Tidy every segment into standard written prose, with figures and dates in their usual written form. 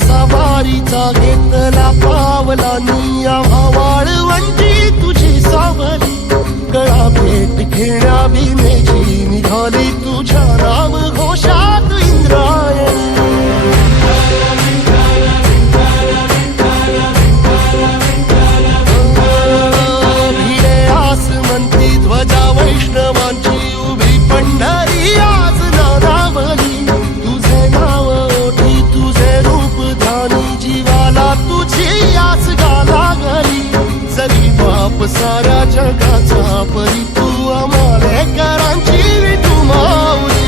वसावारीचा घेतला पावला निया वाळवंटी तुझी सावली गळा भेट घेण्या बिनेची निघाली तुझ्या नाम घोषात इंद्रायणी भिडे आसमंती ध्वजा वैष्णवांची उभी पंढरी आज नादावली तुझे नाव ओठी तुझे रूप ध्यानी जीवाला तुझी आस गाला गली जरी बाप साऱ्या जगाचा परी तू आमालेकरांची विठू माऊली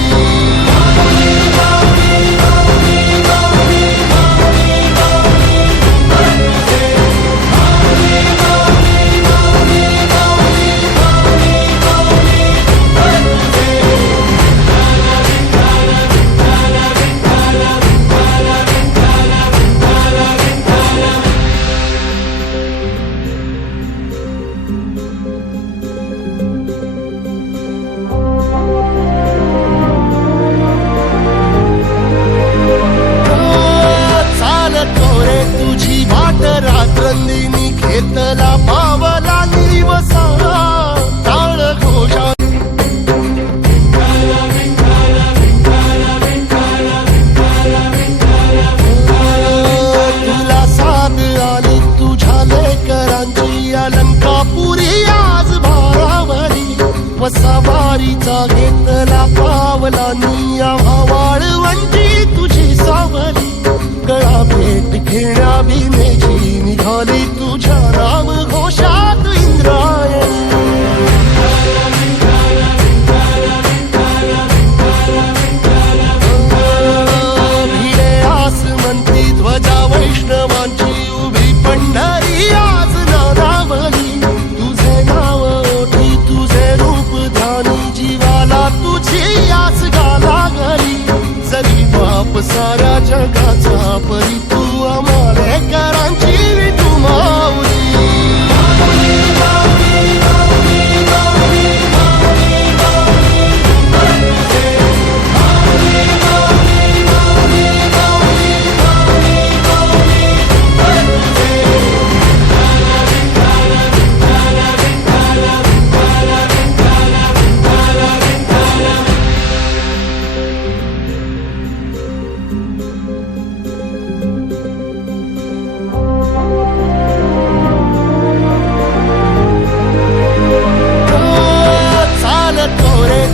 रात्रंदिनी घेतला पावला निवसा टाळ घोषा तुला साथ आली तुझ्या लेकरांची अलंकापुरी आज भारावली वसावारीचा घेतला पावला निया वाळवंटी तुझी सावली गळा भेट घेण्या बिनेची निघाली तुझ्या नाम घोषात इंद्रायणी भिडे आसमंती ध्वजा वैष्णवांची उभी पंढरी आज नादावली तुझे नाव ओठी तुझे रूप ध्यानी जीवाला तुझी आस गाला गली जरी बाप साऱ्या जगाचा परी तू आमालेकरांची विठू माऊली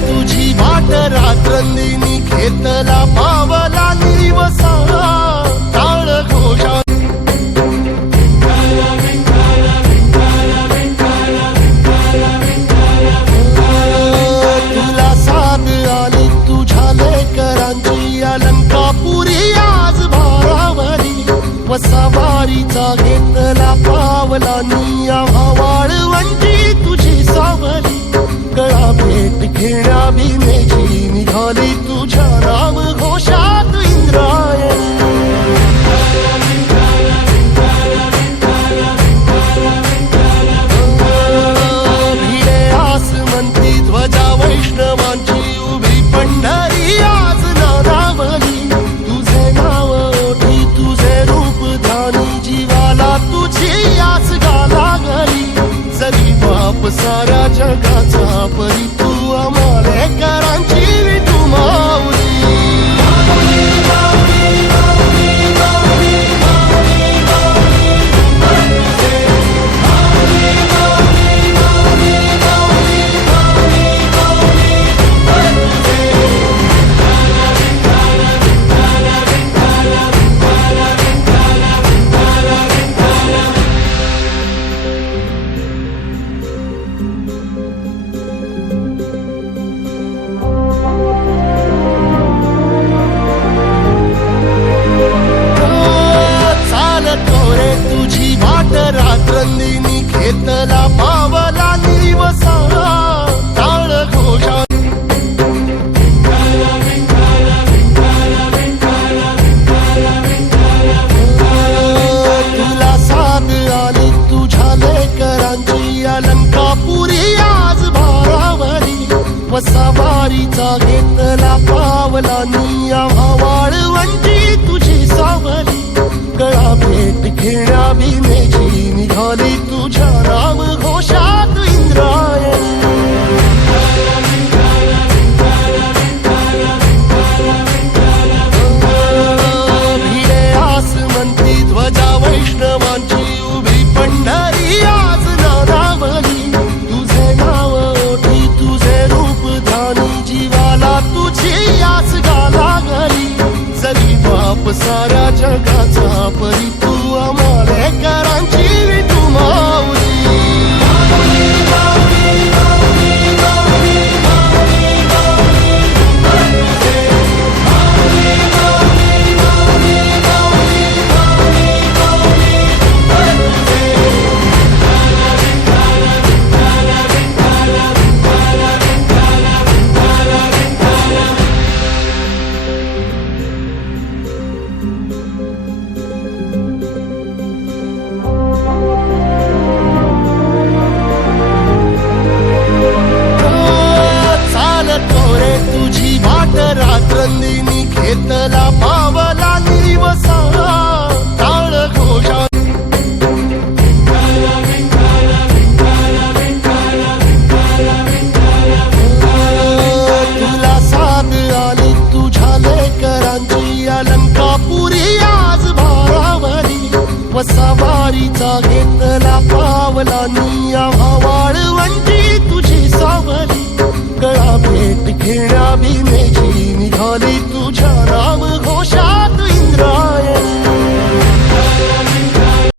तुझी वाट रात्रंदिनी घेतला पावला निवसा टाळ घोषा तुला साथ आली तुझ्या लेकरांची अलंकापुरी आज भारावली वसावारीचा घेतला पावला निया वाळवंटी तुझी सावली गळा भेट घेण्या बिनेची निघाली तुझ्या नाम घोषात इंद्रायणी भिडे आसमंती ध्वजा वैष्णवांची उभी पंढरी आज नादावली तुझे नाव ओठी तुझे रूप ध्यानी जीवाला तुझी आस गाला गली जरी बाप साऱ्या जगाचा परी तू आमालेकरांची विठू माऊली तुझी वाट रात्रंदिनी घेतला पावला निवसा टाळ घोषा तुला साथ आली तुझ्या लेकरांची अलंकापुरी आज भारावली वसावारीचा घेतला पावला निया वाळवंटी तुझी सावली वसावारीचा घेतला पावलांनी या भावा